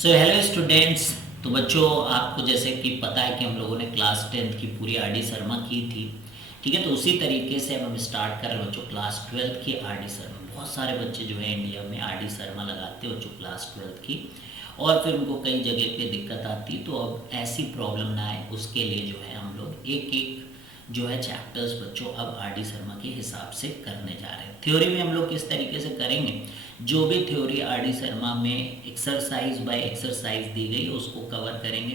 So hello students. तो बच्चों, आपको जैसे कि पता है कि हम लोगों ने क्लास 10th की पूरी आरडी शर्मा की थी। ठीक है, तो उसी तरीके से अब हम स्टार्ट कर रहे हैं बच्चों क्लास 12th की आरडी शर्मा। बहुत सारे बच्चे जो है इंडिया में आरडी शर्मा लगाते हैं बच्चों क्लास 12th की, और फिर उनको कई जगह पे दिक्कत आती है। तो अब ऐसी प्रॉब्लम ना आए उसके लिए जो है हम लोग एक एक जो है चैप्टर्स बच्चों अब आरडी शर्मा के हिसाब से करने जा रहे हैं। थ्योरी में हम लोग किस तरीके से करेंगे, जो भी थ्योरी आरडी शर्मा में एक्सरसाइज बाय एक्सरसाइज दी गई उसको कवर करेंगे।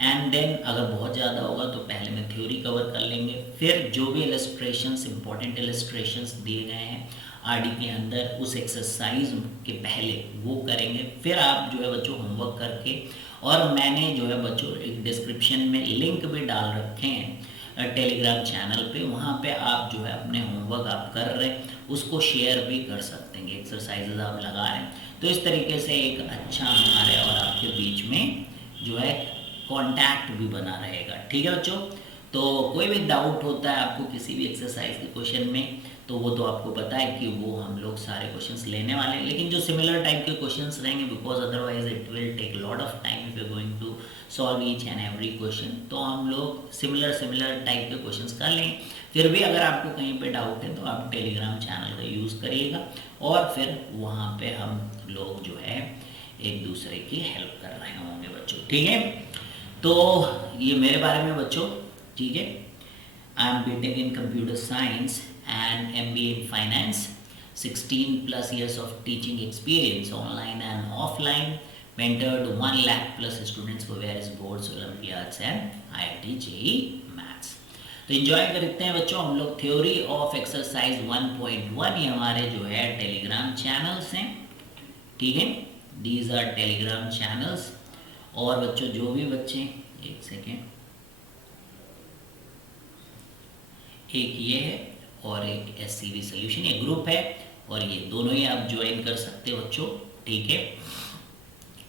एंड देन अगर बहुत ज़्यादा होगा तो पहले में थ्योरी कवर कर लेंगे, फिर जो भी इलस्ट्रेशंस इंपॉर्टेंट इलस्ट्रेशंस दिए गए हैं आरडी के अंदर उस एक्सरसाइज के पहले वो करेंगे। फिर आप जो है बच्चों होमवर्क करके, और मैंने जो है बच्चों एक डिस्क्रिप्शन में लिंक भी डाल रखे हैं टेलीग्राम चैनल पे, वहाँ पे आप जो है अपने होमवर्क आप कर रहे हैं उसको शेयर भी कर सकते हैं, एक्सरसाइजेज आप लगा रहे हैं। तो इस तरीके से एक अच्छा हमारे और आपके बीच में जो है कांटेक्ट भी बना रहेगा। ठीक है बच्चों, तो कोई भी डाउट होता है आपको किसी भी एक्सरसाइज के क्वेश्चन में, तो वो तो आपको पता है कि वो हम लोग सारे क्वेश्चंस लेने वाले हैं, लेकिन जो सिमिलर टाइप के क्वेश्चंस रहेंगे, because otherwise it will take lot of time if you going to solve each and every question. तो हम लोग सिमिलर टाइप के क्वेश्चंस कर लेंगे। फिर भी अगर आपको कहीं पे डाउट है तो आप टेलीग्राम चैनल का यूज़ करिएगा, और फिर वहाँ पे हम लोग जो है एक दूसरे की हेल्प कर रहे होंगे बच्चों। ठीक है, तो ये मेरे बारे में बच्चों। ठीक है, I am BTech in computer science and MBA in finance, 16 plus years of teaching experience online and offline, mentored 1 lakh plus students for various boards, Olympiads and IIT JEE Maths। तो एंजॉय करते हैं बच्चों हम लोग theory of exercise 1.1। ये हमारे जो है टेलीग्राम चैनल्स हैं। ठीक है, दीज आर टेलीग्राम चैनल्स। और बच्चों जो भी बच्चे, एक सेकेंड, एक ये है और एक SCV सोल्यूशन, ये ग्रुप है, और ये दोनों ही आप ज्वाइन कर सकते हो बच्चों। ठीक है,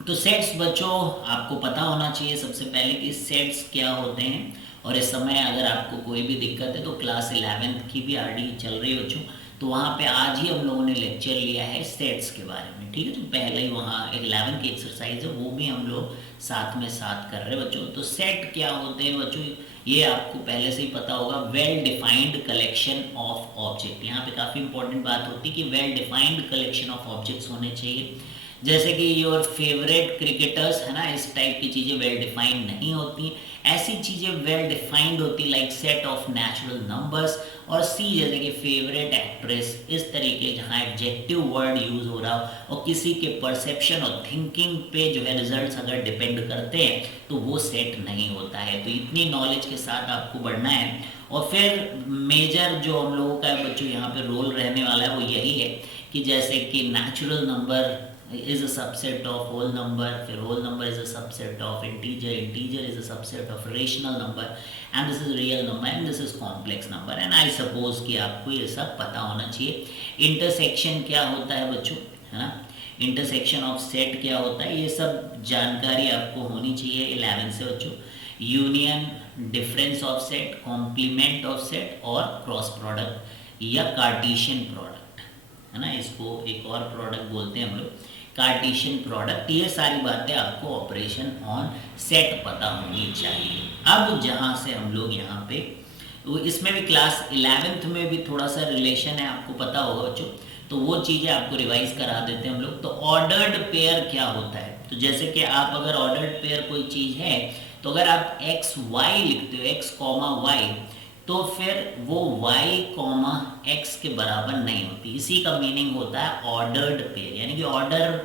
तो सेट्स बच्चों आपको पता होना चाहिए सबसे पहले कि सेट्स क्या होते हैं। और इस समय अगर आपको कोई भी दिक्कत है तो क्लास 11th की भी आरडी चल रही है बच्चों, तो वहाँ पे आज ही हम लोगों ने लेक्चर लिया है सेट्स के बारे में। ठीक है, तो पहले ही वहाँ 11 की एक्सरसाइज है वो भी हम लोग साथ में साथ कर रहे हैं बच्चों। तो सेट क्या होते हैं बच्चों, ये आपको पहले से ही पता होगा, well defined collection of object. यहाँ पे काफ़ी इंपॉर्टेंट बात होती है कि well defined collection of objects होने चाहिए। जैसे कि योर फेवरेट क्रिकेटर्स है ना, इस टाइप की चीज़ें वेल डिफाइंड नहीं होती। ऐसी चीज़ें वेल डिफाइंड होती like set of natural numbers. और सी जैसे कि फेवरेट एक्ट्रेस, इस तरीके जहाँ एडजेक्टिव वर्ड यूज हो रहा हो और किसी के परसेप्शन और थिंकिंग पे जो है रिजल्ट्स अगर डिपेंड करते हैं तो वो सेट नहीं होता है। तो इतनी नॉलेज के साथ आपको बढ़ना है। और फिर मेजर जो हम लोगों का बच्चों यहाँ पे रोल रहने वाला है वो यही है कि जैसे कि natural number is a subset of whole number, फिर whole number is a subset of integer, integer is a subset of rational number, and this is real number and this is complex number, and I suppose कि आपको ये सब पता होना चाहिए। Intersection क्या होता है बच्चों, है ना, इंटरसेक्शन ऑफ सेट क्या होता है, ये सब जानकारी आपको होनी चाहिए 11 से बच्चों। Union, difference of set, complement of set और क्रॉस प्रोडक्ट या कार्टेशियन प्रोडक्ट, है ना, इसको एक और प्रोडक्ट बोलते हैं हम लोग, कार्टेशियन प्रोडक्ट। ये सारी बातें आपको ऑपरेशन ऑन सेट पता होनी चाहिए। अब जहाँ से हम लोग यहाँ पे, तो इसमें भी क्लास 11th में भी थोड़ा सा रिलेशन है, आपको पता होगा बच्चों, तो वो चीज़ें आपको रिवाइज करा देते हैं हम लोग। तो ऑर्डर्ड पेयर क्या होता है, तो जैसे कि आप अगर ऑर्डर्ड पेयर कोई चीज़ है, तो अगर आप एक्स वाई लिखते हो, एक्स कॉमा वाई, तो फिर वो y कॉमा एक्स के बराबर नहीं होती। इसी का मीनिंग होता है ऑर्डर्ड पेयर, यानी कि ऑर्डर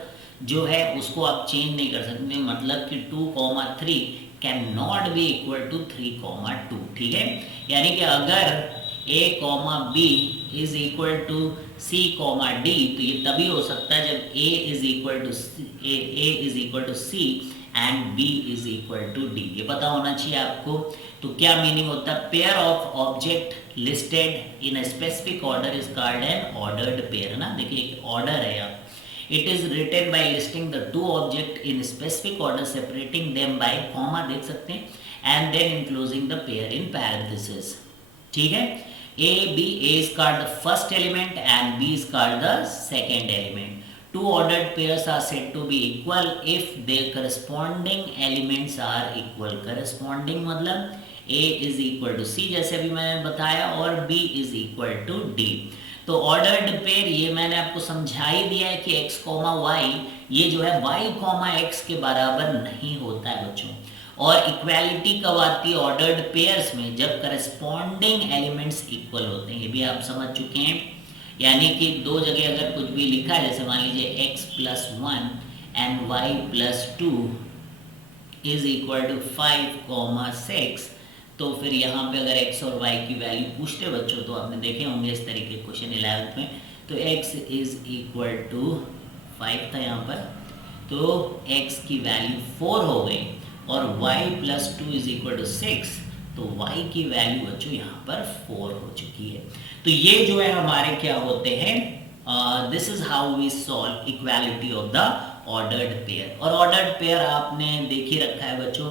जो है उसको आप चेंज नहीं कर सकते। मतलब कि 2,3 can not be equal to 3,2। ठीक है, यानी कि अगर a comma b is equal to c comma d, तो ये तभी हो सकता है जब a is equal to c and b is equal to d। ये पता होना चाहिए आपको। तो क्या मीनिंग होता है, pair of object listed in specific order is called an ordered pair, ना। देखिए एक ऑर्डर है यहाँ, it is written by listing the two object in specific order, separating them by comma, देख सकते हैं, and then enclosing the pair in parenthesis. ठीक है, A is called the first element and B is called the second element. two ordered pairs are said to be equal if their corresponding elements are equal. corresponding मतलब a is equal to c जैसे अभी मैंने बताया, और b is equal to d. तो ordered pair ये मैंने आपको समझा ही दिया है कि x, y ये जो है y, x के बराबर नहीं होता है बच्चों. और इक्वालिटी कब आती है ऑर्डर्ड पेयर्स में? जब करस्पॉन्डिंग एलिमेंट्स इक्वल होते हैं. ये भी आप समझ चुके हैं. यानी कि दो जगह अगर कुछ भी लिखा है, जैसे मान लीजिए x+1 and y+2 is equal to 5,6, तो फिर यहाँ पे अगर x और y की वैल्यू पूछते बच्चों, तो आपने देखे होंगे इस तरीके क्वेश्चन 11th में. तो x इज इक्वल टू 5 था यहाँ पर, तो x की वैल्यू 4 हो गई, और y+2 इज इक्वल टू 6, तो y की वैल्यू बच्चों यहाँ पर 4 हो चुकी है. तो ये जो है हमारे क्या होते हैं, this is how we solve equality of the ordered pair. और ऑर्डर्ड पेयर आपने देख ही रखा है बच्चों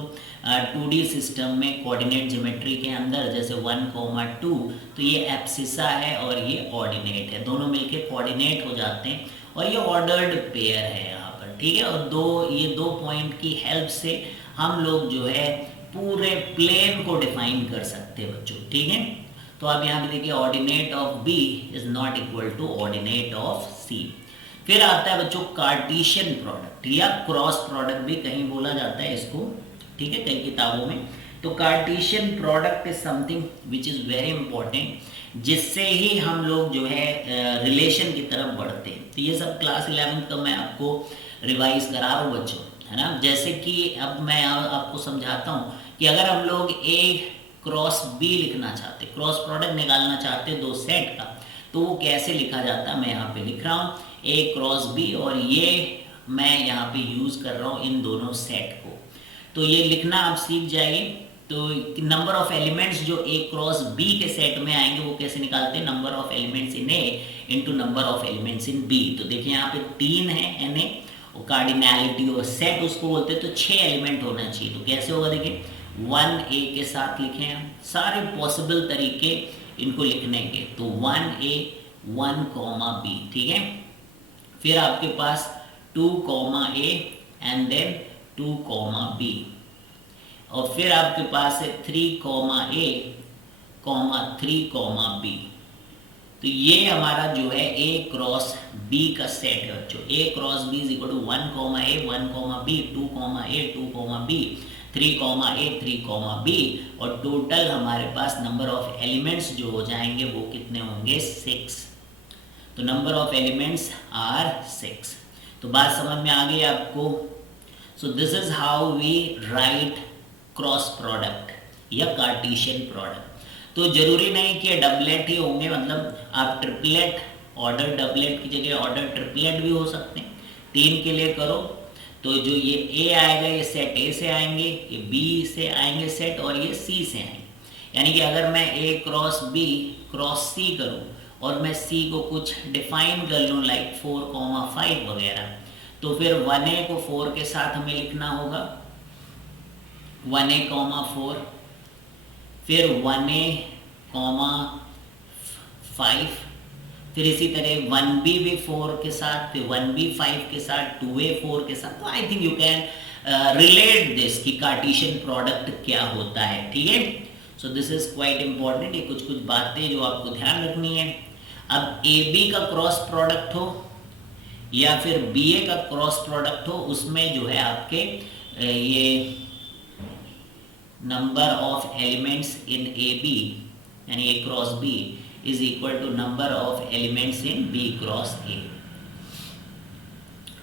2D सिस्टम में कोऑर्डिनेट ज्योमेट्री के अंदर, जैसे 1,2, तो ये एब्सिसा है और ये ऑर्डिनेट है, दोनों मिलके कोऑर्डिनेट हो जाते हैं और ये ऑर्डर्ड पेयर है यहाँ पर. ठीक है, और ये दो पॉइंट की हेल्प से हम लोग जो है पूरे प्लेन को डिफाइन कर सकते हैं बच्चों. ठीक है, तो आप यहाँ पे देखिए ordinate of B is not equal to ordinate of C. फिर आता है बच्चों कार्टेशियन प्रोडक्ट या क्रॉस प्रोडक्ट भी कहीं बोला जाता है इसको. ठीक है, कई किताबों में. तो Cartesian product is something which is very important, जिससे ही हम लोग जो है रिलेशन की तरफ बढ़ते हैं. तो ये सब क्लास 11th का मैं आपको रिवाइज करा रहा हूँ बच्चों, है ना. जैसे कि अब मैं आपको समझाता हूँ कि अगर हम लोग A क्रॉस B लिखना चाहते, क्रॉस प्रोडक्ट निकालना चाहते दो सेट का, तो वो कैसे लिखा जाता है मैं यहाँ पे लिख रहा हूँ A क्रॉस B, और ये मैं यहाँ पे यूज कर रहा हूँ इन दोनों सेट को. तो ये लिखना आप सीख जाएंगे. तो नंबर ऑफ एलिमेंट्स जो A क्रॉस B के सेट में आएंगे वो कैसे निकालते हैं, number of elements in A into number of elements in B. तो देखिए यहाँ पे 3 है Na, और कार्डिनैलिटी और सेट उसको बोलते हैं, तो 6 एलिमेंट होना चाहिए. तो कैसे होगा देखिए 1A के साथ लिखे हैं, सारे पॉसिबल तरीके इनको लिखने के. तो 1A 1,B. ठीक है, फिर आपके पास 2,A एंड देन 2,B, और फिर आपके पास है 3,A 3,B. तो ये हमारा जो है A क्रॉस B का सेट है बच्चों. A cross B is equal to 1,A 1,B 2,A 2,B 3,A 3,B, और टोटल हमारे पास नंबर ऑफ एलिमेंट्स जो हो जाएंगे वो कितने होंगे 6. तो नंबर ऑफ एलिमेंट्स आर 6. तो बात समझ में आ गई आपको. So this is how we write cross product या कार्टेशियन प्रोडक्ट. तो जरूरी नहीं कि डबलेट ही होंगे, मतलब आप ट्रिपलेट, ऑर्डर डबलेट की जगह ऑर्डर ट्रिपलेट भी हो सकते हैं. 3 के लिए करो तो जो ये A आएगा ये सेट A से आएंगे, ये B से आएंगे सेट, और ये C से आएंगे. यानी कि अगर मैं A cross B cross C करूं और मैं C को कुछ डिफाइन कर लूँ लाइक 4,5 वगैरह, तो फिर 1A को 4 के साथ हमें लिखना होगा 1A, 4, फिर 1A, 5, फिर इसी तरह 1B भी 4 के साथ, फिर 1B 5 के साथ, 2A 4 के साथ. तो I think you can relate this कि कार्टेशियन प्रोडक्ट क्या होता है. ठीक है, सो दिस इज क्वाइट इंपॉर्टेंट. ये कुछ बातें जो आपको ध्यान रखनी है. अब AB का क्रॉस प्रोडक्ट हो या फिर BA का क्रॉस प्रोडक्ट हो, उसमें जो है आपके ये number of elements in AB यानी A cross B is equal to number of elements in B cross A.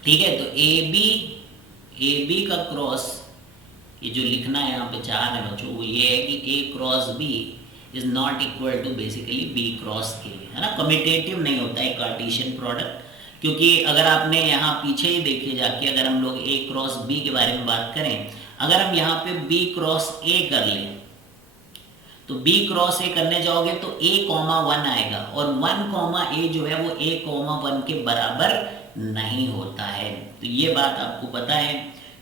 ठीक है, तो AB का क्रॉस, ये जो लिखना है यहाँ पे 4 है बच्चों, वो ये है कि A cross B is not equal to basically B cross A, है ना. कम्यूटेटिव नहीं होता है कार्टेशियन प्रोडक्ट, क्योंकि अगर आपने यहाँ पीछे ही देखे जाके, अगर हम लोग A क्रॉस B के बारे में बात करें, अगर हम यहाँ पे B क्रॉस A कर लें, तो B क्रॉस A करने जाओगे तो A, 1 आएगा, और 1, A जो है वो A, 1 के बराबर नहीं होता है. तो ये बात आपको पता है,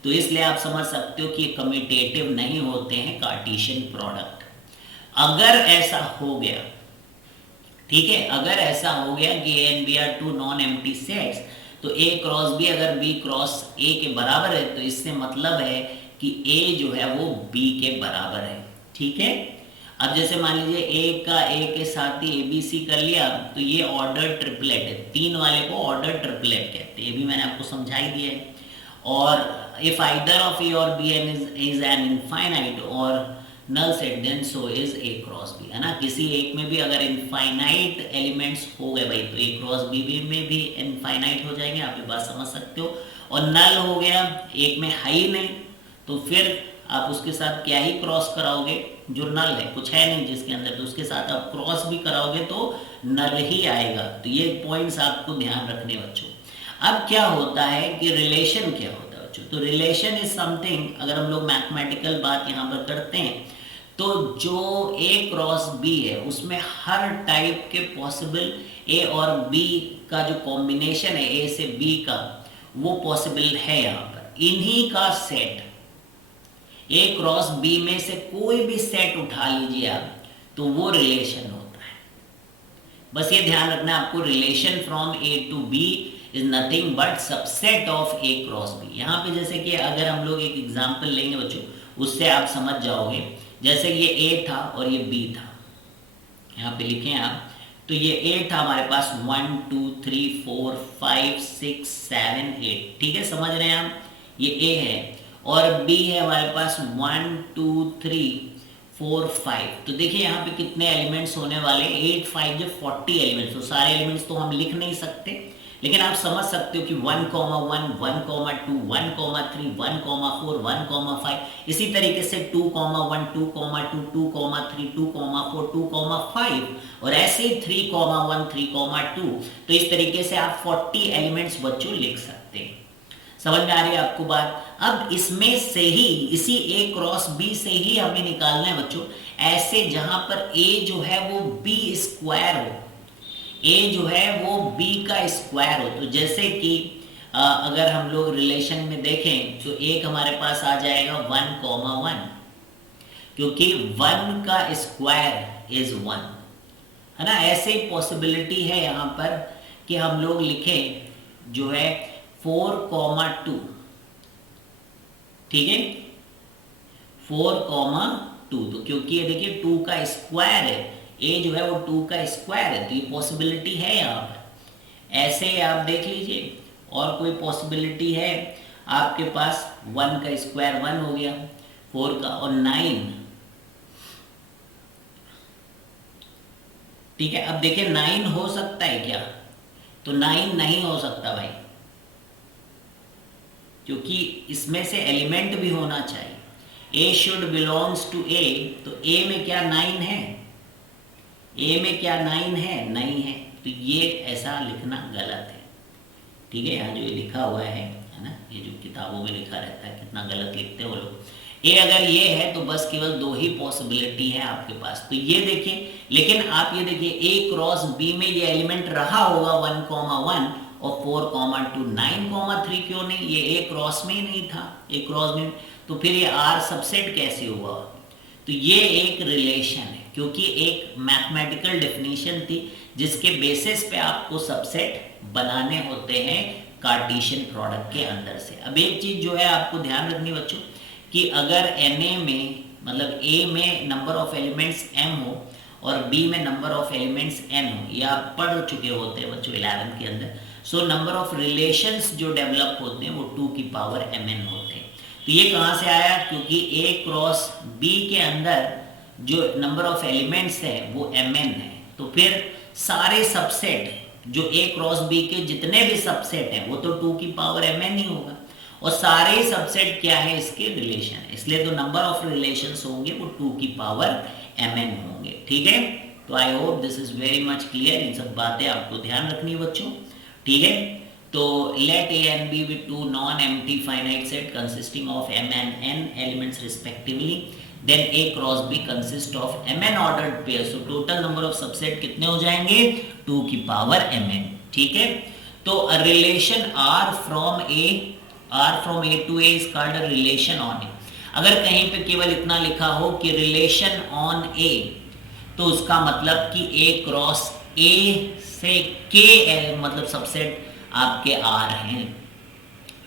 तो इसलिए आप समझ सकते हो कि ये कम्यूटेटिव नहीं होते हैं कार्टेशियन प्रोडक्ट. अगर ऐसा हो गया, ठीक है, अगर ऐसा हो गया कि A and B are 2 non empty sets, तो ए क्रॉस बी अगर बी क्रॉस ए के बराबर है तो इससे मतलब है कि ए जो है वो बी के बराबर है। ठीक है, अब जैसे मान लीजिए ए का ए के साथ ही ए बी सी कर लिया तो ये ऑर्डर ट्रिपलेट है, 3 वाले को ऑर्डर ट्रिपलेट कहते हैं, ये भी मैंने आपको समझा ही दिया है। और इफ आइदर ऑफ ए और B an is an infinite और null set then so is A cross B, है ना। किसी एक में भी अगर इनफाइनाइट एलिमेंट्स हो गए भाई तो ए क्रॉस बी में भी इनफाइनाइट हो जाएंगे, आप ये बात समझ सकते हो। और नल हो गया, एक में है ही नहीं तो फिर आप उसके साथ क्या ही क्रॉस कराओगे, जो नल है, कुछ है नहीं जिसके अंदर, तो उसके साथ आप क्रॉस भी कराओगे तो नल ही आएगा। तो ये पॉइंट्स आपको ध्यान रखने बच्चों। अब क्या होता है कि रिलेशन क्या होता है बच्चों, तो रिलेशन इज समथिंग, अगर हम लोग मैथमेटिकल बात यहाँ पर करते हैं तो जो ए क्रॉस बी है उसमें हर टाइप के पॉसिबल ए और बी का जो कॉम्बिनेशन है ए से बी का वो पॉसिबल है यहाँ पर। इन्हीं का सेट ए क्रॉस बी में से कोई भी सेट उठा लीजिए आप तो वो रिलेशन होता है। बस ये ध्यान रखना आपको, relation from A to B is nothing but subset of A cross B. यहाँ पे जैसे कि अगर हम लोग एक एग्जांपल लेंगे बच्चों उससे आप समझ जाओगे। जैसे ये ए था और ये बी था, यहाँ पे लिखें आप, तो ये ए था हमारे पास 1 2 3 4 5 6 7 8, ठीक है, समझ रहे हैं आप, ये ए है। और बी है हमारे पास 1 2 3 4 5, तो देखिए यहाँ पे कितने एलिमेंट्स होने वाले, 8 5 जब 40 एलिमेंट्स। तो सारे एलिमेंट्स तो हम लिख नहीं सकते, लेकिन आप समझ सकते हो कि 1, 1, 1, 2, 1, 3, 1, 4, 1, 5, इसी तरीके से 2, 1, 2, 2, 2, 3, 2, 4, 2, 5 और ऐसे ही 3, 1, 3, 2। तो इस तरीके से आप 40 एलिमेंट्स बच्चों लिख सकते हैं। समझ में आ रही है आपको बात। अब इसमें से ही, इसी ए क्रॉस बी से ही हमें निकालना है बच्चों ऐसे जहां पर ए जो है वो बी स्क्वायर हो, ए जो है वो बी का स्क्वायर हो। तो जैसे कि अगर हम लोग रिलेशन में देखें तो एक हमारे पास आ जाएगा 1, 1, क्योंकि 1 का स्क्वायर इज 1, है ना। ऐसे पॉसिबिलिटी है यहाँ पर कि हम लोग लिखें जो है 4, 2, ठीक है, 4, 2, तो क्योंकि ये देखिए 2 का स्क्वायर है, ए जो है वो 2 का स्क्वायर है, तो ये पॉसिबिलिटी है यहाँ पर। ऐसे आप देख लीजिए और कोई पॉसिबिलिटी है आपके पास, 1 का स्क्वायर 1 हो गया, 4 का, और 9, ठीक है। अब देखिए 9 हो सकता है क्या, तो 9 नहीं हो सकता भाई, क्योंकि इसमें से एलिमेंट भी होना चाहिए। ए शुड बिलोंग्स टू ए, तो ए में क्या 9 है, ए में क्या 9 है, नहीं है, तो ये ऐसा लिखना गलत है, ठीक है। यहाँ जो ये लिखा हुआ है ना, ये जो किताबों में लिखा रहता है, कितना गलत लिखते हैं वो लोग। ए अगर ये है तो बस केवल 2 ही पॉसिबिलिटी है आपके पास, तो ये देखिए। लेकिन आप ये देखिए ए क्रॉस बी में ये एलिमेंट रहा होगा 1, 1 और 4, 2, 9, 3 क्यों नहीं, ये ए क्रॉस में ही नहीं था, ए क्रॉस में, तो फिर ये आर सबसेट कैसे हुआ। तो ये एक रिलेशन है, क्योंकि एक मैथमेटिकल डेफिनेशन थी जिसके बेसिस पे आपको सबसेट बनाने होते हैं कार्टेशियन प्रोडक्ट के अंदर से। अब एक चीज जो है आपको ध्यान रखनी बच्चों कि अगर Na में, मतलब A में नंबर ऑफ एलिमेंट्स m हो और B में नंबर ऑफ एलिमेंट्स n हो, ये आप पढ़ चुके होते हैं बच्चों 11th के अंदर। सो नंबर ऑफ रिलेशंस जो डेवलप होते हैं वो 2 की पावर mn होते हैं। तो ये कहाँ से आया, क्योंकि A क्रॉस B के अंदर जो नंबर ऑफ एलिमेंट्स है वो mn है, तो फिर सारे सबसेट जो A क्रॉस B के जितने भी सबसेट हैं वो तो 2 की पावर mn ही होगा, और सारे सबसेट क्या है, इसके रिलेशन है, इसलिए तो नंबर ऑफ रिलेशंस होंगे वो 2 की पावर mn होंगे, ठीक है। तो I hope this is very much clear, इन सब बातें आपको ध्यान रखनी बच्चों, ठीक है। तो let A and B with 2 non-empty finite set consisting of m and n elements respectively, then A cross B consists of mn ordered pairs, so total number of subset कितने हो जाएंगे, 2 की पावर mn, ठीक है। तो a relation R from A to A is called a relation on A। अगर कहीं पे केवल इतना लिखा हो कि relation on A, तो उसका मतलब कि A क्रॉस A से K मतलब सबसेट आपके आर हैं।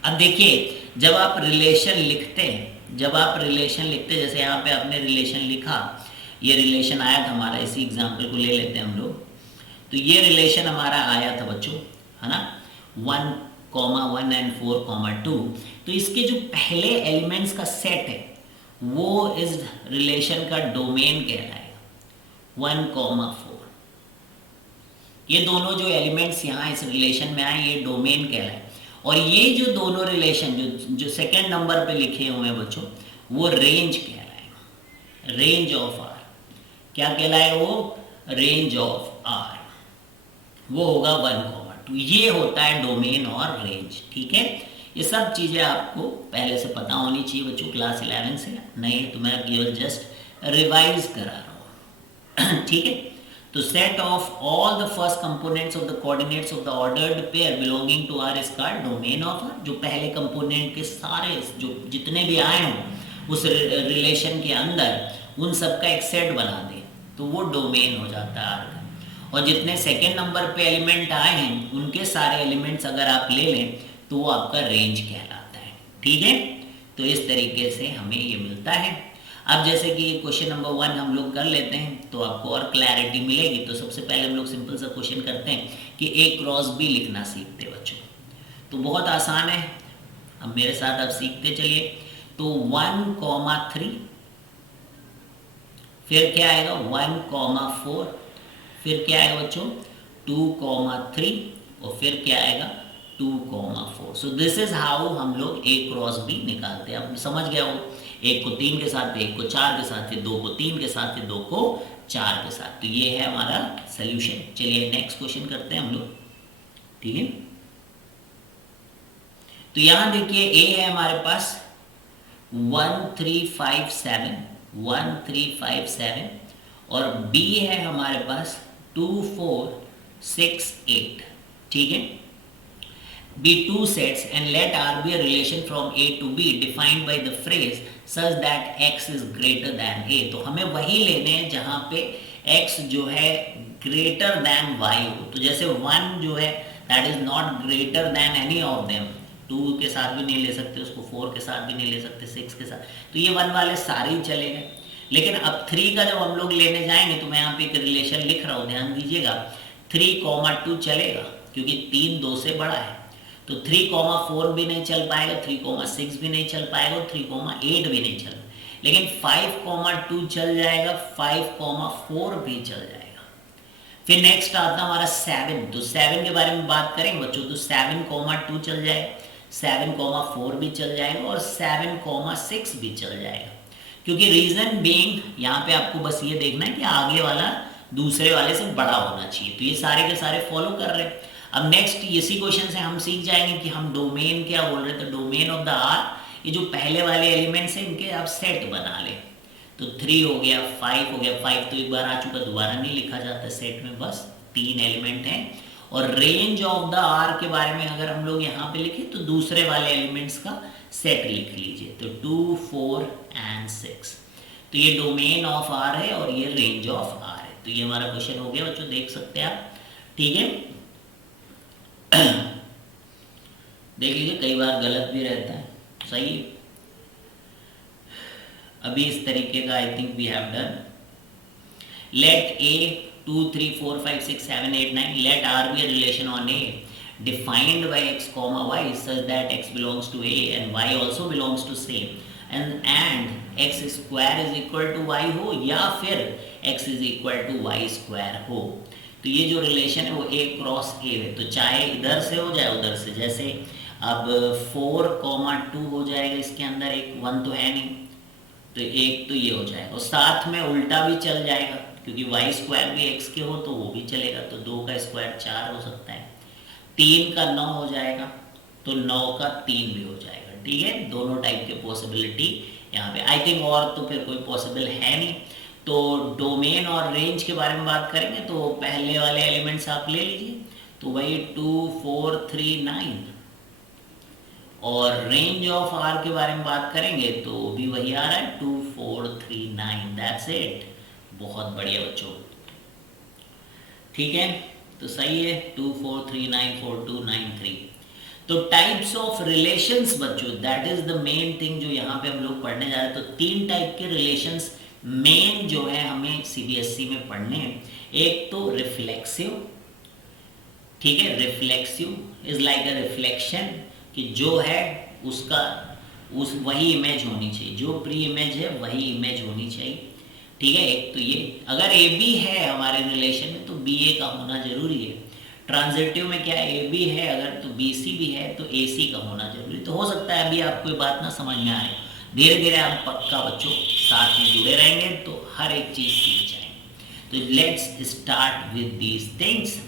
अब देखिए जब आप रिलेशन लिखते हैं, जैसे यहाँ पे आपने रिलेशन लिखा, ये रिलेशन आया था हमारा, इसी एग्जाम्पल को ले लेते हैं हम लोग। तो ये रिलेशन हमारा आया था बच्चों, है ना, 1,1 एंड 4,2। तो इसके जो पहले एलिमेंट्स का सेट है वो इस रिलेशन का डोमेन कहलाएगा, 1,4। ये दोनों जो एलिमेंट्स यहाँ इस रिलेशन में आए ये डोमेन कहलाए। और ये जो दोनों रिलेशन जो सेकेंड नंबर पे लिखे हुए हैं बच्चों, वो रेंज कहलाएगा, रेंज ऑफ आर। क्या कहलाएगा वो? रेंज ऑफ आर, वो होगा 1,2। ये होता है डोमेन और रेंज। ठीक है, ये सब चीज़ें आपको पहले से पता होनी चाहिए बच्चों, क्लास 11 से। नहीं तो मैं केवल जस्ट रिवाइज करा रहा हूँ। ठीक है, तो set of all the first components of the coordinates of the ordered pair belonging to R is called domain of R. जो पहले कंपोनेंट के सारे जो जितने भी आए हों उस रिलेशन के अंदर उन सब का एक सेट बना दें तो वो डोमेन हो जाता है आर का। और जितने सेकेंड नंबर पे एलिमेंट आए हैं उनके सारे एलिमेंट्स अगर आप ले लें तो वो आपका रेंज कहलाता है। ठीक है, तो इस तरीके से हमें ये मिलता है। अब जैसे कि क्वेश्चन नंबर 1 हम लोग कर लेते हैं तो आपको और क्लैरिटी मिलेगी। तो सबसे पहले हम लोग सिंपल सा क्वेश्चन करते हैं कि A क्रॉस B लिखना सीखते हैं बच्चों। तो बहुत आसान है, अब मेरे साथ आप सीखते चलिए। तो 1,3, फिर क्या आएगा 1,4, फिर क्या आएगा बच्चों 2,3 और फिर क्या आएगा 2,4। सो दिस इज हाउ हम लोग A क्रॉस B निकालते हैं। अब समझ गया हो, एक को 3 के साथ, एक को 4 के साथ, फिर 2 को 3 के साथ, फिर 2 को 4 के साथ। तो ये है हमारा सोल्यूशन। चलिए नेक्स्ट क्वेश्चन करते हैं हम लोग। ठीक है, तो यहां देखिए A है हमारे पास 1357 और B है हमारे पास 2468। ठीक है, be two sets and let R be a relation from A to B defined by the phrase such that X is greater than A। तो हमें वही लेने हैं जहां पे X जो है greater than Y हो। तो जैसे 1 जो है that is not greater than any of them, 2 के साथ भी नहीं ले सकते उसको, 4 के साथ भी नहीं ले सकते, 6 के साथ, तो ये 1 वाले सारे ही चलेंगे। लेकिन अब 3 का जब हम लोग लेने जाएंगे तो मैं यहाँ पे एक रिलेशन लिख रहा हूँ, ध्यान दीजिएगा। 3,2 चलेगा क्योंकि 3 2 से बड़ा है। तो 3,4 भी नहीं चल पाएगा, 3,6 भी नहीं चल पाएगा, 3,8 भी नहीं चल, लेकिन 5,2 चल जाएगा, 5,4 भी चल जाएगा। फिर नेक्स्ट आता हमारा 7। तो 7 के बारे में बात करेंगे बच्चों, तो 7,2 चल जाएगा, 7,4 भी चल जाएगा और 7,6 भी चल जाएगा। क्योंकि रीजन बीइंग यहाँ पे आपको बस ये देखना है कि आगे वाला दूसरे वाले से बड़ा होना चाहिए। तो ये सारे के सारे फॉलो कर रहे हैं। अब नेक्स्ट इसी क्वेश्चन से हम सीख जाएंगे कि हम डोमेन क्या बोल रहे थे। डोमेन ऑफ द आर, ये जो पहले वाले एलिमेंट्स हैं इनके आप सेट बना ले। तो 3 हो गया, 5 हो गया, 5 तो एक बार आ चुका, दोबारा नहीं लिखा जाता सेट में, बस 3 एलिमेंट हैं। और रेंज ऑफ द आर के बारे में अगर हम लोग यहाँ पे लिखे तो दूसरे वाले एलिमेंट्स का सेट लिख लीजिए। तो 2, 4 एंड 6। तो ये डोमेन ऑफ आर है और ये रेंज ऑफ आर है। तो ये हमारा क्वेश्चन हो गया बच्चों, देख सकते हैं आप। ठीक है, देख लीजिए कई बार गलत भी रहता है, सही। अभी इस तरीके का I think we have done. Let A 2, 3, 4, 5, 6, 7, 8, 9 let R be a relation on A defined by x comma y such that x belongs to A and y also belongs to same and x square is equal to y हो या फिर x is equal to y square हो। तो ये जो relation है वो A cross A है। तो चाहे इधर से हो जाए उधर से, जैसे अब 4,2 हो जाएगा, इसके अंदर एक 1 तो है नहीं, तो एक तो ये हो जाएगा और साथ में उल्टा भी चल जाएगा क्योंकि y स्क्वायर भी x के हो तो वो भी चलेगा। तो 2 का स्क्वायर 4 हो सकता है, 3 का 9 हो जाएगा, तो 9 का 3 भी हो जाएगा। ठीक है, दोनों टाइप के पॉसिबिलिटी यहाँ पे आई थिंक, और तो फिर कोई पॉसिबल है नहीं। तो डोमेन और रेंज के बारे में बात करेंगे तो पहले वाले एलिमेंट्स आप ले लीजिए, तो वही 2, 4, 3, 9। और रेंज ऑफ आर के बारे में बात करेंगे तो भी वही आ रहा है 2, 4, 3, 9। That's it. बहुत बढ़िया बच्चों, ठीक है। तो सही है 24394293। तो टाइप्स ऑफ रिलेशंस बच्चों, that is the main thing जो यहाँ पे हम लोग पढ़ने जा रहे हैं। तो 3 टाइप के रिलेशंस मेन जो है हमें सीबीएसई में पढ़ने हैं। एक तो रिफ्लेक्सिव, ठीक है, reflexive is like a reflection, कि जो है उसका उस वही इमेज होनी चाहिए, जो प्री इमेज है वही इमेज होनी चाहिए, ठीक है। एक तो ये, अगर ए बी है हमारे रिलेशन में तो बी ए का होना जरूरी है। ट्रांजिटिव में क्या ए बी है अगर, तो बी सी भी है तो ए सी का होना जरूरी। तो हो सकता है अभी आपको ये बात ना समझ में आए, धीरे धीरे आप पक्का बच्चों साथ में जुड़े रहेंगे तो हर एक चीज़ सीख जाएंगे। तो let's start with these things.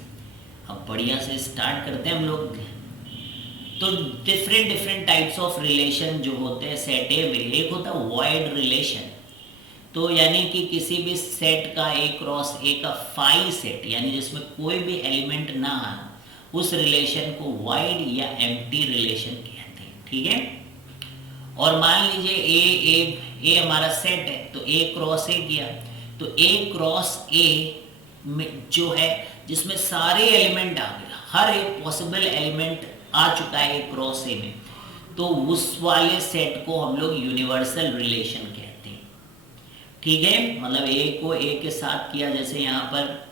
अब बढ़िया से स्टार्ट करते हैं हम लोग। तो डिफरेंट टाइप्स ऑफ रिलेशन जो होते हैं सेट ए में, एक होता है वॉइड रिलेशन, तो यानी कि किसी भी सेट का ए क्रॉस ए का फाई सेट, यानी जिसमें कोई भी एलिमेंट ना हो, उस रिलेशन को वाइड या एम्प्टी रिलेशन कहते हैं, ठीक है। और मान लीजिए ए हमारा सेट है, तो ए क्रॉस ए किया, तो ए क्रॉस ए में जो है जिसमें सारे एलिमेंट आ गए, हर एक पॉसिबल एलिमेंट आ चुका है ए क्रॉस ए में, तो उस वाले सेट को हम लोग यूनिवर्सल रिलेशन कहते हैं, ठीक है। मतलब ए को ए के साथ किया, जैसे यहाँ पर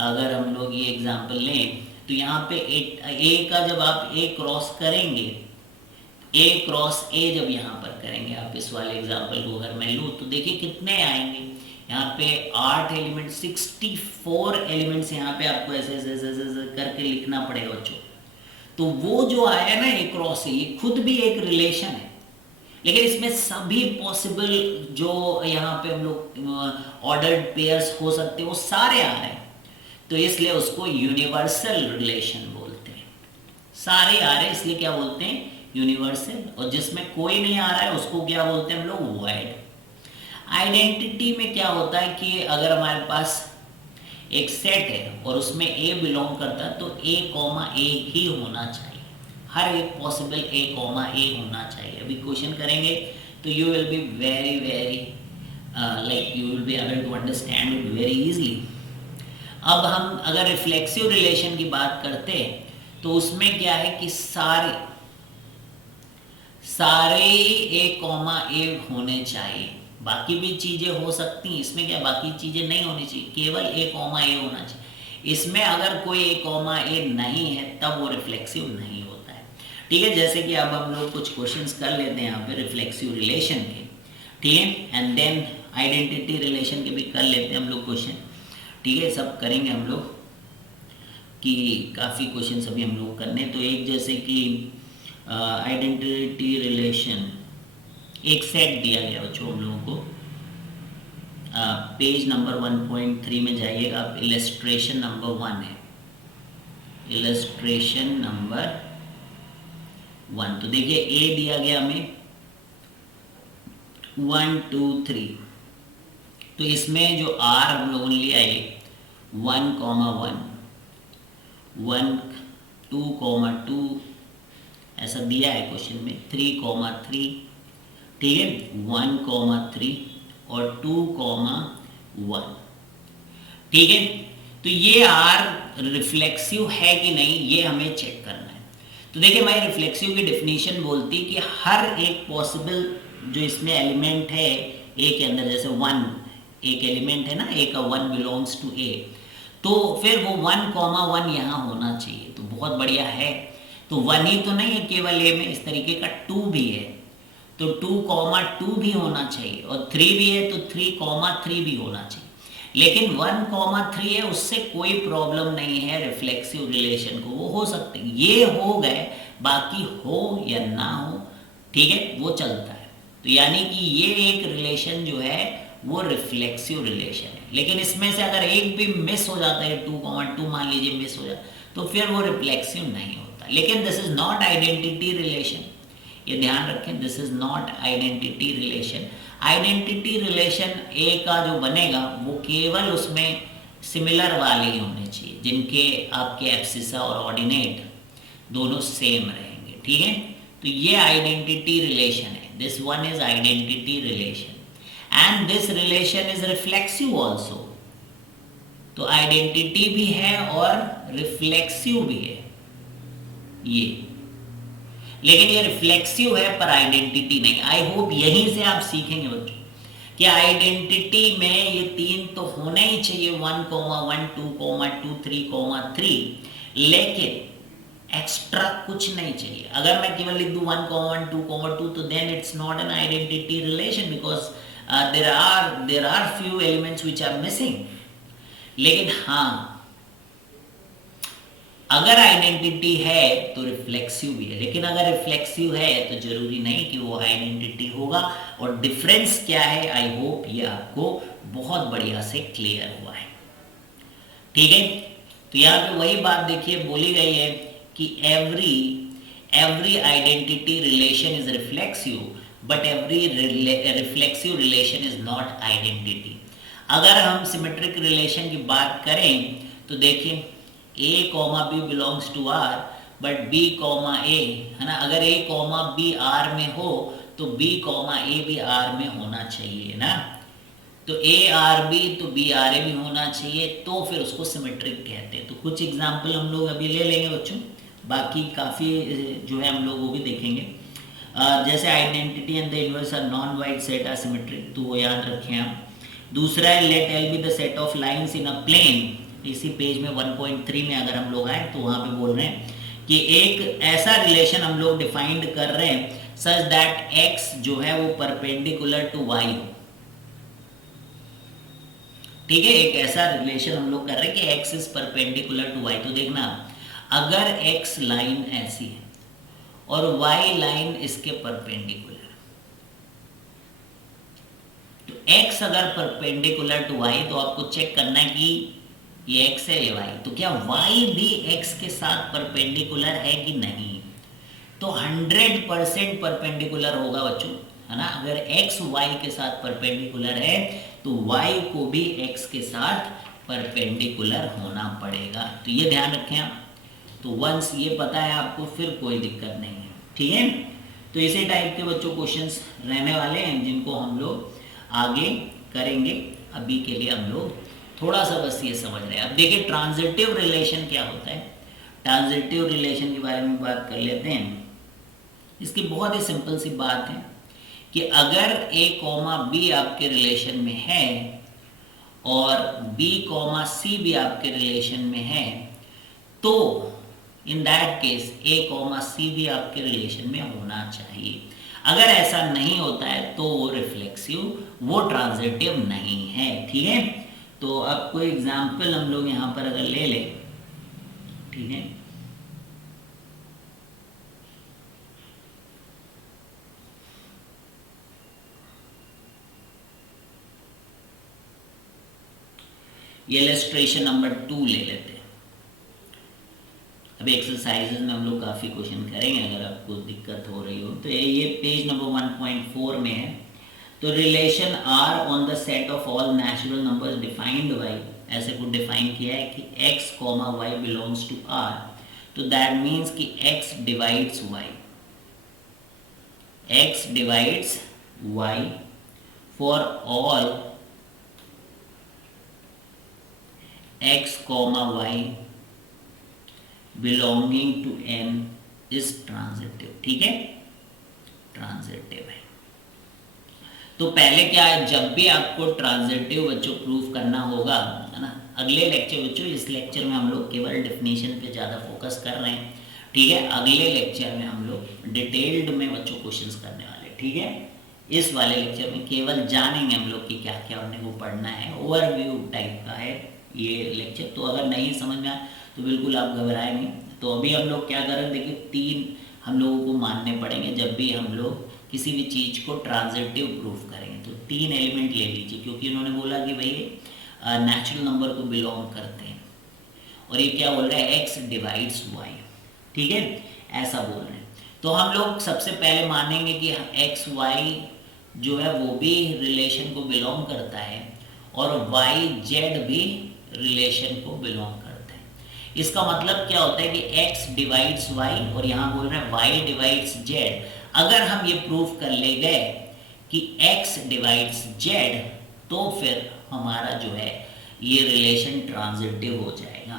अगर हम लोग ये एग्जांपल लें तो यहाँ पे ए का जब आप ए क्रॉस करेंगे, ए क्रॉस ए जब यहाँ पर करेंगे, आप इस वाले एग्जांपल को अगर मैं लूँ तो देखिए कितने आएंगे यहाँ पे 8 एलिमेंट, 64 एलिमेंट्स यहाँ पे आपको ऐसे ऐसे ऐसे ऐसे करके लिखना पड़ेगा बच्चों। तो वो जो आया ना ए क्रॉस ए, ये खुद भी एक रिलेशन है, लेकिन इसमें सभी पॉसिबल जो यहाँ पे हम लोग ऑर्डर्ड पेयर्स हो सकते हैं वो सारे आ रहे हैं, तो इसलिए उसको यूनिवर्सल रिलेशन बोलते हैं। सारे आ रहे हैं इसलिए क्या बोलते हैं, यूनिवर्सल। और जिसमें कोई नहीं आ रहा है उसको क्या बोलते हैं हम लोग, वाइड। आइडेंटिटी में क्या होता है कि अगर हमारे पास एक सेट है और उसमें ए बिलोंग करता है तो ए कॉमा ए ही होना चाहिए, हर एक पॉसिबल ए कॉमा ए होना चाहिए। अभी क्वेश्चन करेंगे तो you will be very like you will be able to understand it very easily. अब हम अगर रिफ्लेक्सिव रिलेशन की बात करते हैं तो उसमें क्या है कि सारे ए कॉमा ए होने चाहिए, बाकी भी चीजें हो सकती हैं, इसमें क्या बाकी चीजें नहीं होनी चाहिए, केवल ए कॉमा ए होना चाहिए। इसमें अगर कोई ए कॉमा ए नहीं है तब वो रिफ्लेक्सिव नहीं होता है, ठीक है। जैसे कि अब हम लोग कुछ क्वेश्चंस कर लेते हैं यहाँ पे रिफ्लेक्सिव रिलेशन के, ठीक है, एंड देन आइडेंटिटी रिलेशन के भी कर लेते हैं हम लोग क्वेश्चन, ठीक है। सब करेंगे हम लोग कि काफ़ी क्वेश्चन अभी हम लोग करने। तो एक जैसे कि आइडेंटिटी रिलेशन, एक सेट दिया गया बच्चों हम लोगों को, पेज नंबर 1.3 में जाइएगा आप, इलस्ट्रेशन नंबर 1 है, इलस्ट्रेशन नंबर 1। तो देखिए ए दिया गया हमें 1 2 3, तो इसमें जो आर हम लोगों ने लिया है 1,1, 1 2,2 ऐसा दिया है क्वेश्चन में, 3,3, ठीक है, 1,3 और 2,1, ठीक है। तो ये आर रिफ्लेक्सिव है कि नहीं ये हमें चेक करना है। तो देखिए हमारी रिफ्लेक्सिव की डेफिनेशन बोलती है कि हर एक पॉसिबल जो इसमें एलिमेंट है ए के अंदर, जैसे 1 एक एलिमेंट है ना, ए का 1 बिलोंग्स टू ए, तो फिर वो 1,1 यहाँ होना चाहिए। तो बहुत बढ़िया है, तो 1 ही तो नहीं है केवल ए में, इस तरीके का 2 भी है तो 2,2 भी होना चाहिए, और 3 भी है तो 3,3 भी होना चाहिए। लेकिन 1,3 है उससे कोई प्रॉब्लम नहीं है रिफ्लेक्सिव रिलेशन को, वो हो सकते हैं, ये हो गए, बाकी हो या ना हो, ठीक है, वो चलता है। तो यानी कि ये एक रिलेशन जो है वो रिफ्लेक्सिव रिलेशन है। लेकिन इसमें से अगर एक भी मिस हो जाता है, 2,2 मान लीजिए मिस हो जाता तो फिर वो रिफ्लेक्सिव नहीं होता। लेकिन this is not identity relation, ये ध्यान रखें, this is not identity relation. Identity relation A का जो बनेगा वो केवल उसमें सिमिलर वाले ही होने चाहिए, जिनके आपके एब्सिसा और ऑर्डिनेट दोनों सेम रहेंगे, ठीक है। तो ये आइडेंटिटी रिलेशन है, this one is identity relation, and this relation is reflexive also, तो आइडेंटिटी भी है और रिफ्लेक्सिव भी है ये, लेकिन ये रिफ्लेक्सिव है पर आइडेंटिटी नहीं। आई होप यहीं से आप सीखेंगे बच्चों कि आइडेंटिटी में ये 3 तो होना ही चाहिए, 1,1, 2,2, 3,3, लेकिन एक्स्ट्रा कुछ नहीं चाहिए। अगर मैं केवल लिख दूं 1,1, 2,2 तो then it's not an identity relation, because there are few elements which are missing। लेकिन हाँ, अगर आइडेंटिटी है तो रिफ्लेक्सिव भी है, लेकिन अगर रिफ्लेक्सिव है तो जरूरी नहीं कि वो आइडेंटिटी होगा। और डिफरेंस क्या है, आई होप ये आपको बहुत बढ़िया से क्लियर हुआ है। ठीक है, तो यहाँ पे वही बात देखिए बोली गई है कि every identity relation is reflexive but every reflexive relation is not identity. अगर हम सिमेट्रिक रिलेशन की बात करें तो देखिए A, B belongs to R but B, A है ना। अगर A, B R में हो तो B, A भी R में होना चाहिए ना। तो A R B तो B R A भी होना चाहिए, तो फिर उसको सिमेट्रिक कहते हैं। तो कुछ एग्जाम्पल हम लोग अभी ले लेंगे बच्चों, बाकी काफ़ी जो है हम लोग वो भी देखेंगे। जैसे identity and the inverse are non void set are symmetric, तो वो याद रखें आप। दूसरा है let L be the set of lines in a plane. इसी पेज में 1.3 में अगर हम लोग आए तो वहां पे बोल रहे हैं कि एक ऐसा रिलेशन हम लोग डिफाइंड कर रहे हैं सच दैट x जो है वो परपेंडिकुलर टू y हो। ठीक है, एक ऐसा रिलेशन हम लोग कर रहे हैं कि x is perpendicular to y। तो देखना, अगर x लाइन ऐसी है और y लाइन इसके परपेंडिकुलर, तो x अगर परपेंडिकुलर टू y तो आपको चेक करना है कि ये x है ये y, तो क्या y भी x के साथ परपेंडिकुलर है कि नहीं। तो 100% परपेंडिकुलर होगा बच्चों, है ना। अगर x y के साथ परपेंडिकुलर है तो y को भी x के साथ परपेंडिकुलर होना पड़ेगा। तो ये ध्यान रखें आप। तो वंस ये पता है आपको फिर कोई दिक्कत नहीं है। ठीक है, तो इसी टाइप के बच्चों क्वेश्चंस रहने वाले हैं जिनको हम लोग आगे करेंगे। अभी के लिए हम लोग थोड़ा सा बस ये समझ रहे हैं। अब देखिए ट्रांजिटिव रिलेशन क्या होता है। ट्रांजिटिव रिलेशन के बारे में बात कर लेते हैं। इसकी बहुत ही सिंपल सी बात है कि अगर A, B आपके रिलेशन में है और B, C भी आपके रिलेशन में है, तो in that case A, C भी आपके रिलेशन में होना चाहिए। अगर ऐसा नहीं होता है तो वो रिफ्लेक्सिव, वो ट्रांजिटिव नहीं है। ठीक है, तो अब कोई एग्जाम्पल हम लोग यहाँ पर अगर ले लें, ठीक है, ये इलस्ट्रेशन नंबर 2 ले लेते हैं। अभी एक्सरसाइजेज में हम लोग काफ़ी क्वेश्चन करेंगे, अगर आपको दिक्कत हो रही हो तो ये पेज नंबर 1.4 में है। तो relation R on the set of all natural numbers defined by, ऐसे को डिफाइन किया है कि x, y belongs to R, तो दैट मीन्स कि x divides y, x divides y for all x, y belonging to n is transitive. ठीक है, transitive है। तो पहले क्या है, जब भी आपको ट्रांजिटिव बच्चों प्रूफ करना होगा, है ना। अगले लेक्चर बच्चों, इस लेक्चर में हम लोग केवल डेफिनेशन पे ज़्यादा फोकस कर रहे हैं। ठीक है, अगले लेक्चर में हम लोग डिटेल्ड में बच्चों क्वेश्चंस करने वाले। ठीक है, इस वाले लेक्चर में केवल जानेंगे हम लोग कि क्या क्या हमने को पढ़ना है, ओवरव्यू टाइप का है ये लेक्चर। तो अगर नहीं समझ में आए तो बिल्कुल आप घबराए नहीं। तो अभी हम लोग क्या करें, देखिए 3 हम लोगों को मानने पड़ेंगे जब भी हम लोग किसी भी चीज़ को ट्रांजिटिव प्रूफ करेंगे। तो 3 एलिमेंट ले लीजिए, क्योंकि इन्होंने बोला कि भाई नेचुरल नंबर को बिलोंग करते हैं और ये क्या बोल रहा है, x डिवाइड्स y। ठीक है, ऐसा बोल रहे हैं। तो हम लोग सबसे पहले मानेंगे कि x y जो है वो भी रिलेशन को बिलोंग करता है और y z भी रिलेशन को बिलोंग करता है। इसका मतलब क्या होता है कि x डिवाइड्स y और यहाँ बोल रहे हैं y डिवाइड्स z। अगर हम ये प्रूफ कर ले गए कि x डिवाइड्स z, तो फिर हमारा जो है ये रिलेशन ट्रांजिटिव हो जाएगा।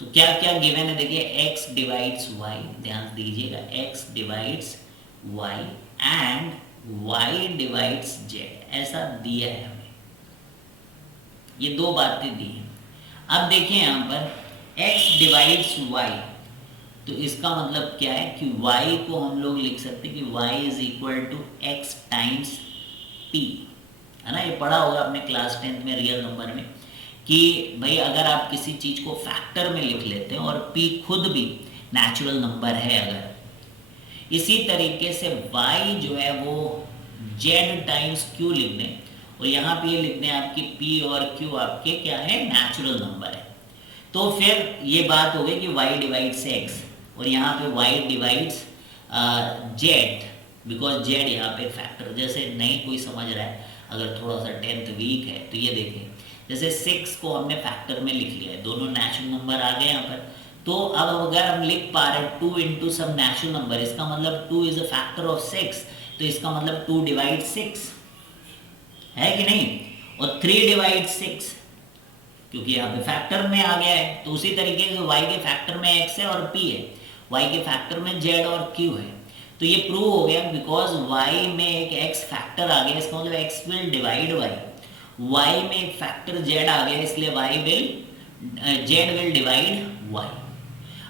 तो क्या क्या गिवन है देखिए, x डिवाइड्स y, ध्यान दीजिएगा, x divides y and y divides z, ऐसा दिया है हमें, ये दो बातें दी हैं। अब देखिए यहाँ पर x डिवाइड्स y, तो इसका मतलब क्या है कि y को हम लोग लिख सकते हैं कि y is equal to x times p, है ना, ये पढ़ा होगा आपने क्लास 10th में रियल नंबर में कि भाई अगर आप किसी चीज को फैक्टर में लिख लेते हैं और p खुद भी नेचुरल नंबर है अगर, इसी तरीके से y जो है वो z टाइम्स q लिख दें और यहाँ पे ये लिख दें आपकी p और q आपके क्या है, नेचुरल नंबर है, तो फिर ये बात हो गई कि y डिवाइड्स x और यहाँ पे y divides z, because z यहाँ पे फैक्टर, जैसे नहीं कोई समझ रहा है, अगर थोड़ा सा 10th वीक है तो ये देखें, जैसे 6 को हमने फैक्टर में लिख लिया है, दोनों नेचुरल नंबर आ गए यहाँ पर, तो अब अगर हम लिख पा रहे हैं 2 इंटू सम नेचुरल नंबर, इसका मतलब 2 इज अ फैक्टर ऑफ 6, तो इसका मतलब 2 डिवाइड 6 है कि नहीं, और 3 डिवाइड 6 क्योंकि यहाँ पे फैक्टर में आ गया है, तो उसी तरीके से y के फैक्टर में x है और p है, y के फैक्टर में z और q है, तो ये प्रूव हो गया बिकॉज y में एक x फैक्टर आ गया, इसका मतलब x विल डिवाइड y में एक फैक्टर z आ गया, इसलिए z विल डिवाइड y।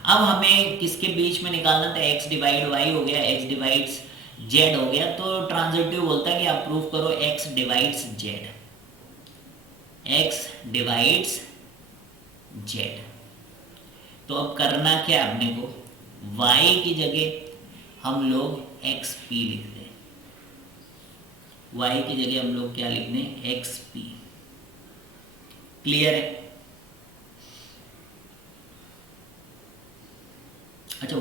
अब हमें किसके बीच में निकालना था, x डिवाइड y हो गया, x डिवाइड्स z हो गया, तो ट्रांजिटिव बोलता है कि आप प्रूव करो x divides z, x divides z। तो अब करना क्या अपने को, y की जगह हम लोग xp लिख दें, y की जगह हम लोग क्या लिख दें, xp। क्लियर है? अच्छा,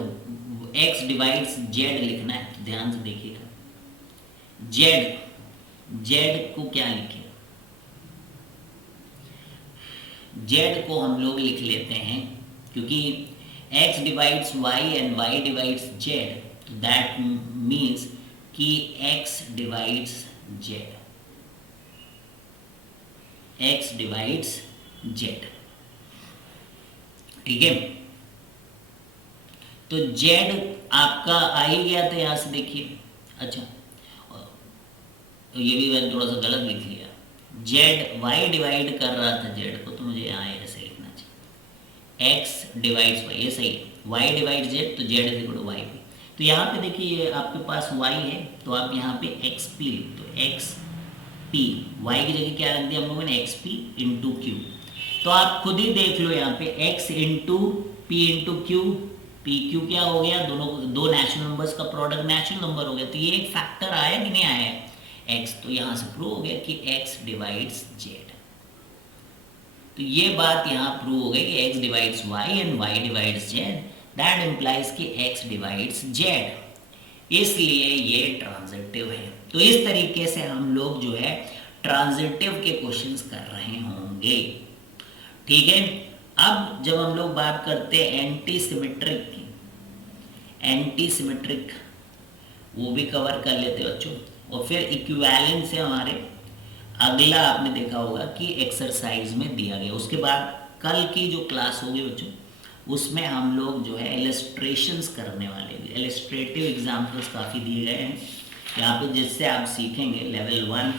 x डिवाइड्स z लिखना है, तो ध्यान से देखिएगा, z को क्या लिखें, z को हम लोग लिख लेते हैं, क्योंकि x divides y and y divides z, that means कि x divides z, x divides z, ठीक है। तो z आपका आ ही गया था, यहां से देखिए, अच्छा ये भी मैंने थोड़ा सा गलत लिख लिया, z y डिवाइड कर रहा था z को, तो मुझे यहाँ ऐसे लिखना चाहिए, x डिवाइड्स y, ये सही है, y डिवाइड z, तो z is equal to y, तो यहाँ पे देखिए आपके पास y है, तो आप यहाँ पे xp लिख दो, xp, y की जगह क्या रख दिया हम लोगों ने, xp इंटू q, तो आप खुद ही देख लो यहाँ पे x into p into q, p q क्या हो गया, दोनों दो नेचुरल नंबर्स का प्रोडक्ट नेचुरल नंबर हो गया, तो ये एक फैक्टर आया कि नहीं आया x, तो यहाँ से प्रूव हो गया कि x डिवाइड्स z, तो ये बात यहाँ प्रूव हो गई कि x divides y and y divides z, that implies कि x डिवाइड्स z, इसलिए ये ट्रांजिटिव है। तो इस तरीके से हम लोग जो है ट्रांजिटिव के क्वेश्चंस कर रहे होंगे, ठीक है। अब जब हम लोग बात करते हैं एंटी सिमेट्रिक की, एंटी सिमेट्रिक वो भी कवर कर लेते बच्चों, और फिर इक्विवेलेंस से हमारे अगला आपने देखा होगा कि एक्सरसाइज में दिया गया, उसके बाद कल की जो क्लास होगी बच्चों उसमें हम लोग जो है इलस्ट्रेशंस करने वाले हैं, इलस्ट्रेटिव एग्जांपल्स काफ़ी दिए गए हैं यहाँ पे, जिससे आप सीखेंगे level 1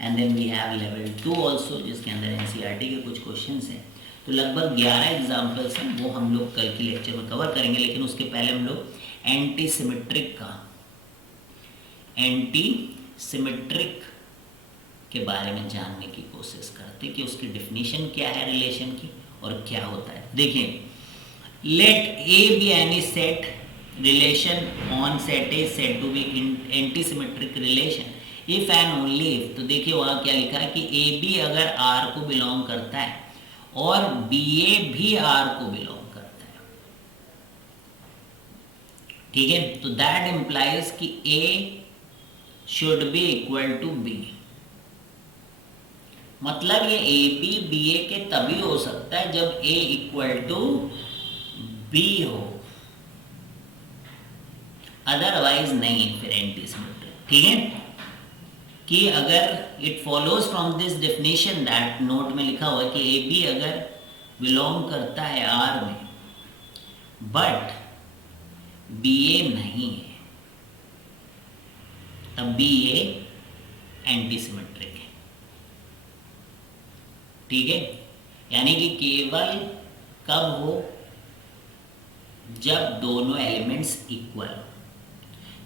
and then we have level 2 also, जिसके अंदर एनसीईआरटी के कुछ क्वेश्चंस हैं, तो लगभग 11 एग्जाम्पल्स हैं, वो हम लोग कल की लेक्चर में कवर करेंगे, लेकिन उसके पहले हम लोग एंटी सिमेट्रिक के बारे में जानने की कोशिश करते कि उसकी डेफिनेशन क्या है रिलेशन की और क्या होता है। देखिए, let A be any set relation on set A said to be anti symmetric relation if and only if, तो देखिए वहां क्या लिखा है कि ए बी अगर आर को बिलोंग करता है और बी ए भी आर को बिलोंग करता है, ठीक है, तो दैट इंप्लाइज कि A should be equal to B, मतलब ये ए बी बी ए के तभी हो सकता है जब ए इक्वल टू बी हो, अदरवाइज नहीं, फिर एंटी सिमेट्रिक, ठीक है। कि अगर it follows from this definition that, note में लिखा हुआ है कि ए बी अगर बिलोंग करता है आर में बट बी ए नहीं है, तब बी ए एंटी सिमेट्रिक है। ठीक है, यानी कि केवल कब हो, जब दोनों एलिमेंट्स इक्वल हो।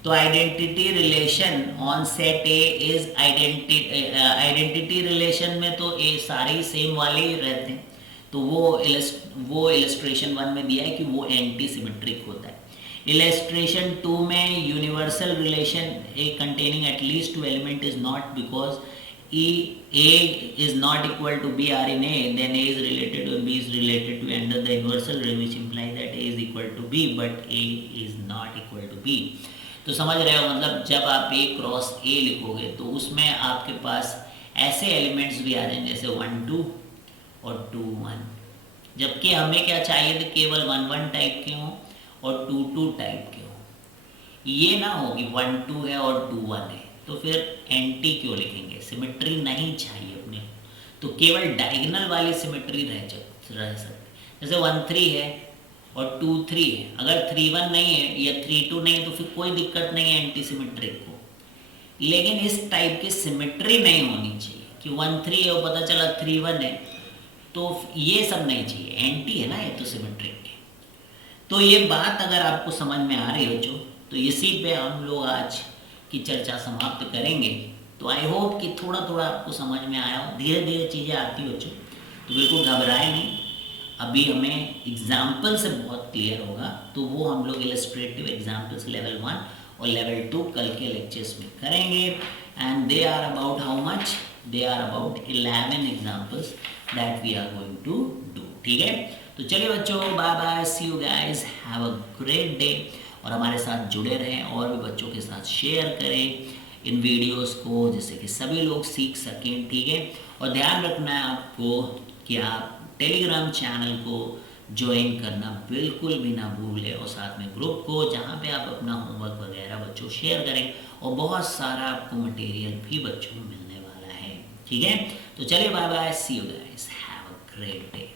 तो identity relation on set A is identity relation में तो ए सारे सेम वाले ही रहते हैं, तो वो इलस्ट्रेशन 1 में दिया है कि वो एंटी सिमेट्रिक होता है। इलस्ट्रेशन 2 में universal relation A containing at least 2 element is not, because A is not equal to B R in A, then A is related to B is related to under the universal rule, which implies that A is equal to B, but A is not equal to B. तो समझ रहे हो, मतलब जब आप A cross A लिखोगे तो उसमें आपके पास ऐसे एलिमेंट्स भी आ जाएंगे जैसे 1 2 और 2 1, जबकि हमें क्या चाहिए थे, केवल 1 1 टाइप के हों और 2 2 टाइप के हों। ये ना होगी 1 2 है और 2 1 है, तो फिर एंटी क्यों लिखेंगे, सिमेट्री नहीं चाहिए अपने, तो केवल डायगोनल वाली सिमेट्री रह सकती। जैसे 1 3 है और 2 3 है, अगर 3 1 नहीं है या 3 2 नहीं है तो फिर कोई दिक्कत नहीं है एंटी सिमेट्रिक को, लेकिन इस टाइप की सिमेट्री नहीं होनी चाहिए कि 1 3 है और पता चला 3 1 है, तो ये सब नहीं चाहिए, एंटी है ना ये तो सिमेट्रिक के। तो ये बात अगर आपको समझ में आ रही हो जो, तो इसी पे हम लोग आज की चर्चा समाप्त करेंगे। तो आई होप कि थोड़ा थोड़ा आपको समझ में आया हो, धीरे धीरे चीज़ें आती हो बच्चों, तो बिल्कुल घबराए नहीं, अभी हमें एग्जाम्पल से बहुत क्लियर होगा, तो वो हम लोग इलस्ट्रेटिव एग्जाम्पल्स लेवल 1 और लेवल 2 कल के लेक्चर्स में करेंगे, and they are about how much, they are about 11 examples that we are going to do. ठीक है, तो चलिए बच्चों, bye bye, see you guys, have a great day, और हमारे साथ जुड़े रहें और भी बच्चों के साथ शेयर करें इन वीडियोस को, जिससे कि सभी लोग सीख सकें। ठीक है, और ध्यान रखना है आपको कि आप टेलीग्राम चैनल को ज्वाइन करना बिल्कुल भी ना भूलें, और साथ में ग्रुप को, जहाँ पे आप अपना होमवर्क वगैरह बच्चों शेयर करें, और बहुत सारा आपको मटेरियल भी बच्चों को मिलने वाला है। ठीक है, तो चलिए bye bye, see you guys, have a great day.